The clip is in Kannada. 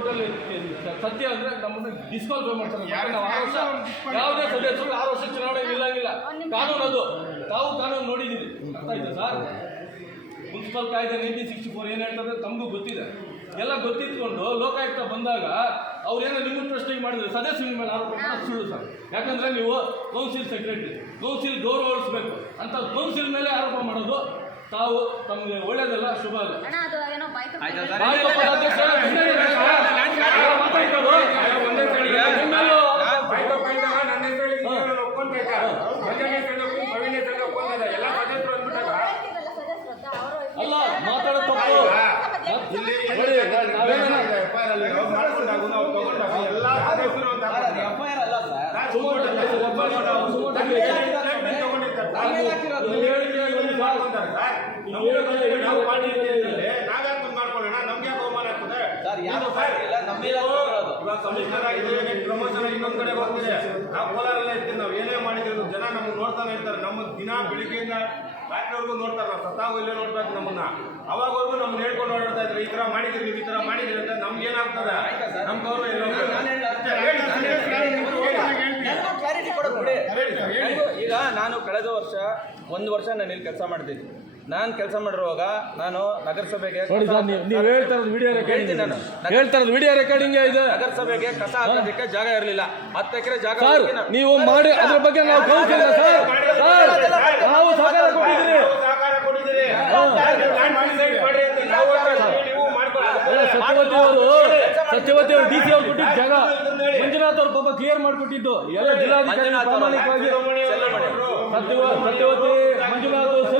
ಕೋರ್ಟಲ್ಲಿ ಸತ್ಯ ಅಂದ್ರೆ ನಮ್ಮನ್ನು ಡಿಸ್ಕ್ವಾಲಿಫೈ ಮಾಡ್ತಾರೆ. ನಾವು ಆರು ವರ್ಷ ಯಾವುದೇ ಸದಸ್ಯರು ಆರು ವರ್ಷ ಚುನಾವಣೆ ಇಲ್ಲಂಗಿಲ್ಲ ಕಾನೂನು ಅದು. ತಾವು ಕಾನೂನು ನೋಡಿದ್ದೀರಿ. ಅರ್ಥ ಆಯ್ತಾ ಸರ್? ಮುನ್ಸಿಪಲ್ ಕಾಯ್ದೆ ನೈನ್ಟೀನ್ ಸಿಕ್ಸ್ಟಿ ಫೋರ್ ಏನು ಹೇಳ್ತದೆ ತಮಗೂ ಗೊತ್ತಿದೆ. ಎಲ್ಲ ಗೊತ್ತಿಟ್ಕೊಂಡು ಲೋಕಾಯುಕ್ತ ಬಂದಾಗ ಅವ್ರೇನೋ ನಿಮ್ಮ ಟ್ರಸ್ಟಿಗೆ ಮಾಡಿದ್ರೆ. ಸದಸ್ಯರ ಮೇಲೆ ಆರೋಪ ಮಾಡೋದು ಸುಳ್ಳು ಸರ್. ಯಾಕಂದ್ರೆ ನೀವು ಕೌನ್ಸಿಲ್ ಸೆಕ್ರೆಟರಿ ಕೌನ್ಸಿಲ್ ಗೌರವ ಉಳಿಸ್ಬೇಕು ಅಂತ ಕೌನ್ಸಿಲ್ ಮೇಲೆ ಆರೋಪ ಮಾಡೋದು ತಾವು ತಮಗೆ ಒಳ್ಳೇದಲ್ಲ ಶುಭ ಅಲ್ಲ. ಪ್ರಮೋಷನ್ ಇನ್ನೊಂದ್ ಕಡೆ ಹೋಗ್ತಿದೆ ನಾವು ಕೋಲಾರಲ್ಲೇ ಇರ್ತೀವಿ ನಾವು ಏನೇ ಮಾಡಿದ್ರು ಜನ ನಮ್ಗೆ ನೋಡ್ತಾನೆ ಇರ್ತಾರೆ ನಮ್ಮ ದಿನ ಬೆಳಿಗ್ಗೆಯಿಂದ ರಾತ್ರಿವರೆಗೂ ನೋಡ್ತಾರೆ ನಾವು ಸತ್ತಾಗೂ ಇಲ್ಲೇ ನಮ್ಮನ್ನ ಅವಾಗವರೆಗೂ ನಮ್ಗೆ ಹೇಳ್ಕೊಂಡು ಓಡಾಡ್ತಾ ಇದ್ರು ಈ ತರ ಮಾಡಿದ್ರಿ ನೀವು ಈ ತರ ಮಾಡಿದ್ರಿ ಅಂತ ನಮ್ಗೆ ಏನಾಗ್ತದೆ ನಮ್ ಗೌರವ ನಾನು ಕಳೆದ ವರ್ಷ ಒಂದು ವರ್ಷ ನಾನು ಇಲ್ಲಿ ಕೆಲಸ ಮಾಡ್ತೀನಿ ನಾನು ಕೆಲಸ ಮಾಡಿರುವಾಗ ನಾನು ನಗರಸಭೆಗೆ ನೀವು ಹೇಳ್ತಾ ಇರೋದು ವಿಡಿಯೋ ರೆಕಾರ್ಡಿಂಗ್ ನಾನು. ಹೇಳ್ತಾ ಇರೋದು ವಿಡಿಯೋ ರೆಕಾರ್ಡಿಂಗ್ ಇದೆ ನಗರಸಭೆಗೆ ಕಸ ಹಾಕೋದಕ್ಕೆ ಜಾಗ ಇರಲಿಲ್ಲ ಹತ್ತು ಎಕರೆ ಜಾಗ ಸರ್ ನೀವು ಮಾಡಿ ಅದ್ರ ಬಗ್ಗೆ ನಾವು ಕೌನ್ಸಿಲ್ ಸರ್ ಸರ್ ನಾವು ಸಹಕಾರ ಕೊಟ್ಟಿದ್ದೀರಿ ಸತ್ಯವತಿ ಅವರು ಸತ್ಯವತಿ ಅವರು ಡಿ ಸಿ ಅವ್ರು ಕೊಟ್ಟಿದ್ದ ಜಾಗ ಮಂಜುನಾಥ್ ಅವ್ರು ಪಾಪ ಕ್ಲಿಯರ್ ಮಾಡಿಕೊಟ್ಟಿದ್ದು ಎಲ್ಲ ಜಿಲ್ಲಾಧಿಕಾರಿ ಪ್ರಾಮಾಣಿಕವಾಗಿ ಸೆಲ್ವಮಣಿ ಅವರು.